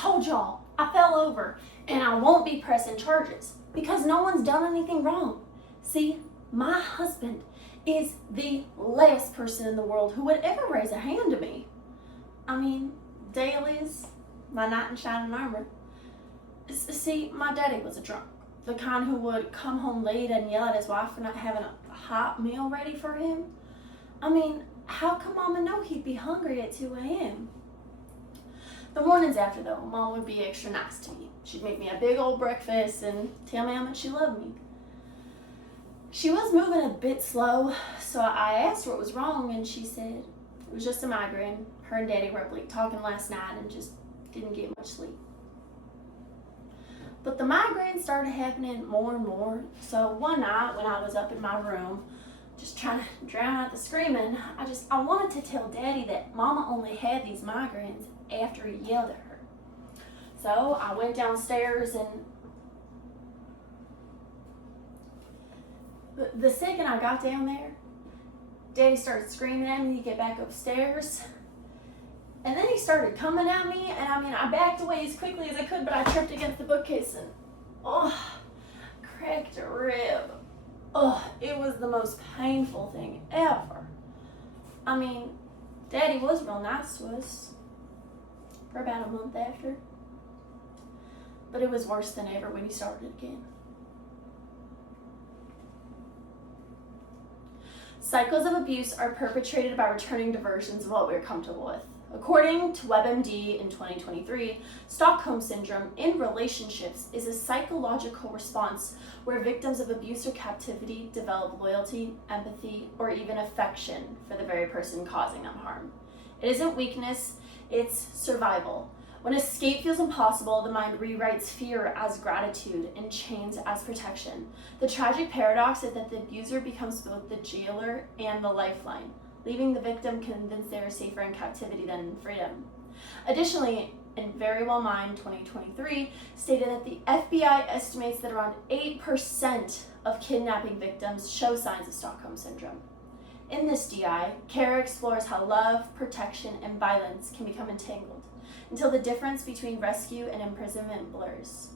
told y'all, I fell over, and I won't be pressing charges because no one's done anything wrong. See, my husband is the last person in the world who would ever raise a hand to me. I mean, Dale is my knight in shining armor. See, my daddy was a drunk. The kind who would come home late and yell at his wife for not having a hot meal ready for him. I mean, how could Mama know he'd be hungry at 2 a.m.? The mornings after, though, Mom would be extra nice to me. She'd make me a big old breakfast and tell me how much she loved me. She was moving a bit slow, so I asked what was wrong, and she said it was just a migraine. Her and Daddy were up late talking last night and just didn't get much sleep. But the migraine started happening more and more, so one night when I was up in my room, just trying to drown out the screaming, I wanted to tell Daddy that Mama only had these migraines after he yelled at her. So I went downstairs, and the second I got down there, Daddy started screaming at me to get back upstairs. And then he started coming at me, and I backed away as quickly as I could, but I tripped against the bookcase and, cracked a rib. It was the most painful thing ever. I mean, Daddy was real nice to us for about a month after. But it was worse than ever when he started again. Cycles of abuse are perpetrated by returning to versions of what we're comfortable with. According to WebMD in 2023, Stockholm Syndrome in relationships is a psychological response where victims of abuse or captivity develop loyalty, empathy, or even affection for the very person causing them harm. It isn't weakness, it's survival. When escape feels impossible, the mind rewrites fear as gratitude and chains as protection. The tragic paradox is that the abuser becomes both the jailer and the lifeline, leaving the victim convinced they are safer in captivity than in freedom. Additionally, in Very Well Mind 2023 stated that the FBI estimates that around 8% of kidnapping victims show signs of Stockholm Syndrome. In this DI, Kara explores how love, protection, and violence can become entangled until the difference between rescue and imprisonment blurs.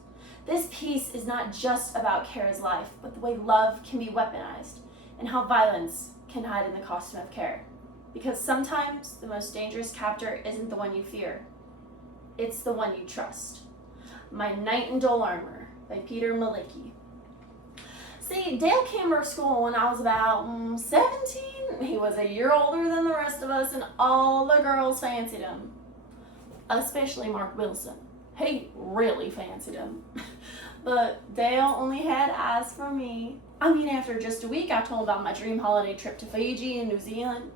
This piece is not just about Kara's life, but the way love can be weaponized and how violence can hide in the costume of care. Because sometimes the most dangerous captor isn't the one you fear, it's the one you trust. My Knight in Dull Armor by Peter Malicki. See, Dale came to our school when I was about 17. He was a year older than the rest of us, and all the girls fancied him. Especially Mark Wilson. He really fancied him. But Dale only had eyes for me. After just a week, I told him about my dream holiday trip to Fiji and New Zealand.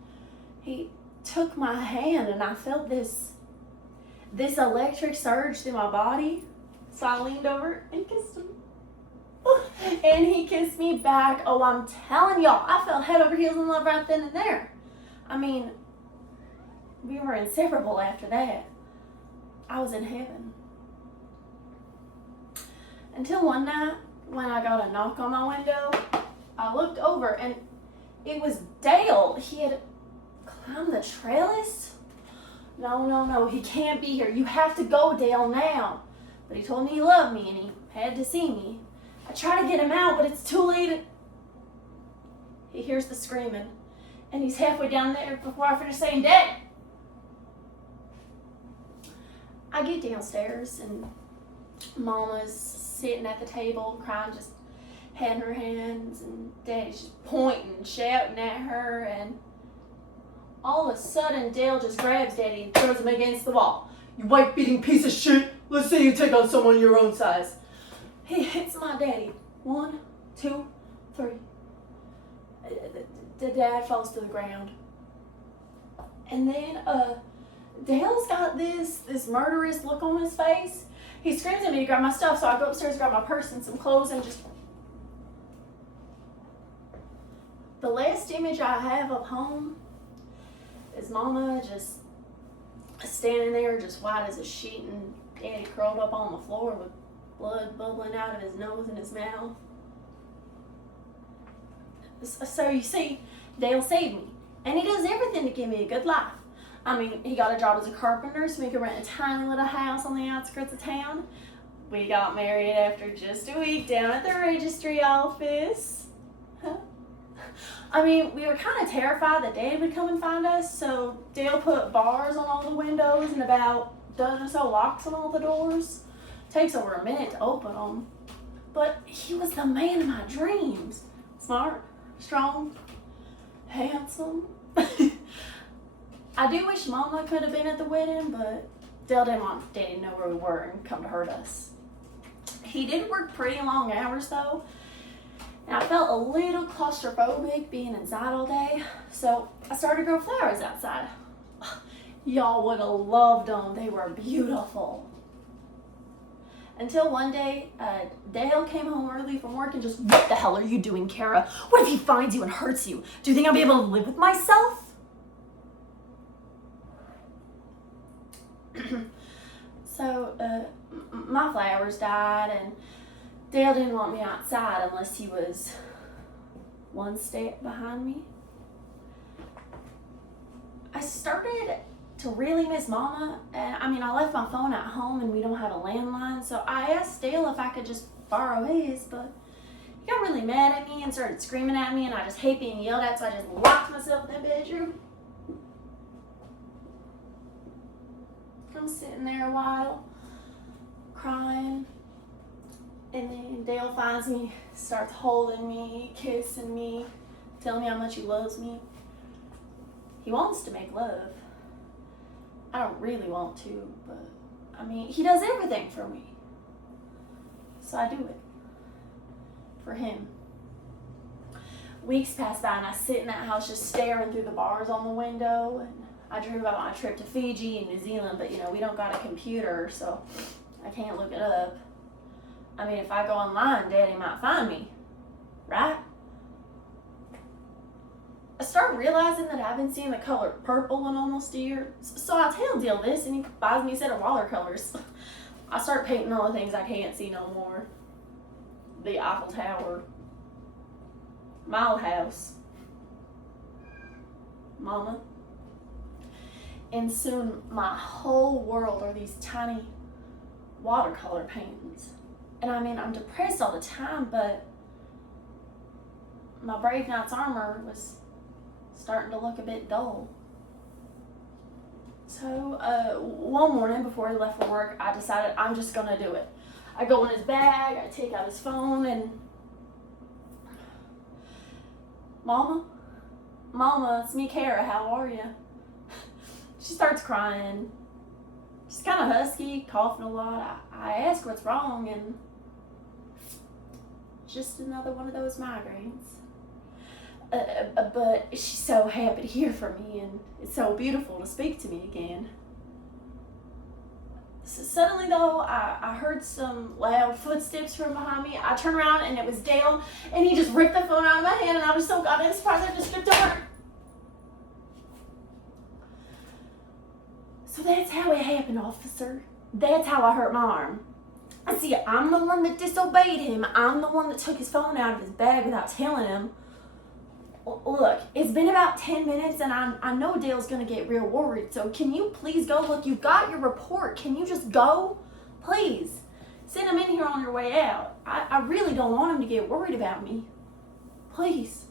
He took my hand, and I felt this electric surge through my body. So I leaned over and kissed him. And he kissed me back. I'm telling y'all, I felt head over heels in love right then and there. We were inseparable after that. I was in heaven. Until one night, when I got a knock on my window, I looked over and it was Dale. He had climbed the trellis. No, he can't be here. You have to go, Dale, now. But he told me he loved me and he had to see me. I try to get him out, but it's too late. He hears the screaming, and he's halfway down there before I finish saying, Dad! I get downstairs, and Mama's sitting at the table, crying, just had her hands, and Daddy's just pointing, shouting at her, and all of a sudden, Dale just grabs Daddy and throws him against the wall. You white-beating piece of shit! Let's see you take on someone your own size. He hits my daddy. 1, 2, 3. The dad falls to the ground. And then Dale's got this murderous look on his face. He screams at me to grab my stuff, so I go upstairs and grab my purse and some clothes and just... The last image I have of home is Mama just standing there just white as a sheet and Daddy curled up on the floor with blood bubbling out of his nose and his mouth. So you see, Dale saved me. And he does everything to give me a good life. I mean, he got a job as a carpenter so we could rent a tiny little house on the outskirts of town. We got married after just a week down at the registry office. I mean, we were kind of terrified that Dad would come and find us, so Dale put bars on all the windows and about a dozen or so locks on all the doors. Takes over a minute to open them. But he was the man of my dreams. Smart, strong, handsome. I do wish Mama could have been at the wedding, but Dale didn't want Daddy to know where we were and come to hurt us. He did work pretty long hours though, and I felt a little claustrophobic being inside all day, so I started to grow flowers outside. Y'all would have loved them. They were beautiful. Until one day, Dale came home early from work and just, "What the hell are you doing, Kara? What if he finds you and hurts you? Do you think I'll be able to live with myself?" So, my flowers died, and Dale didn't want me outside unless he was one step behind me. I started to really miss Mama, and I left my phone at home and we don't have a landline, so I asked Dale if I could just borrow his, but he got really mad at me and started screaming at me, and I just hate being yelled at, so I just locked myself in the bedroom. I'm sitting there a while, crying, and then Dale finds me, starts holding me, kissing me, telling me how much he loves me. He wants to make love. I don't really want to, but he does everything for me. So I do it for him. Weeks pass by and I sit in that house just staring through the bars on the window, and I dream about my trip to Fiji and New Zealand, but we don't got a computer, so I can't look it up. If I go online, Daddy might find me, right? I started realizing that I've been seeing the color purple in almost a year, so I tell Dale this, and he buys me a set of watercolors. I start painting all the things I can't see no more. The Eiffel Tower, my old house, Mama. And soon my whole world are these tiny watercolor paintings. And I'm depressed all the time, but my Brave Knight's armor was starting to look a bit dull. So one morning before he left for work, I decided I'm just gonna do it. I go in his bag, I take out his phone, and Mama, it's me, Kara, how are you? She starts crying. She's kind of husky, coughing a lot. I ask what's wrong, and just another one of those migraines. But she's so happy to hear from me, and it's so beautiful to speak to me again. So suddenly, though, I heard some loud footsteps from behind me. I turn around, and it was Dale, and he just ripped the phone out of my hand, and I was so goddamn surprised I just tripped over. So that's how it happened, officer. That's how I hurt my arm. See, I'm the one that disobeyed him. I'm the one that took his phone out of his bag without telling him. Look, it's been about 10 minutes, and I know Dale's going to get real worried, so can you please go? Look, you've got your report. Can you just go? Please. Send him in here on your way out. I really don't want him to get worried about me. Please.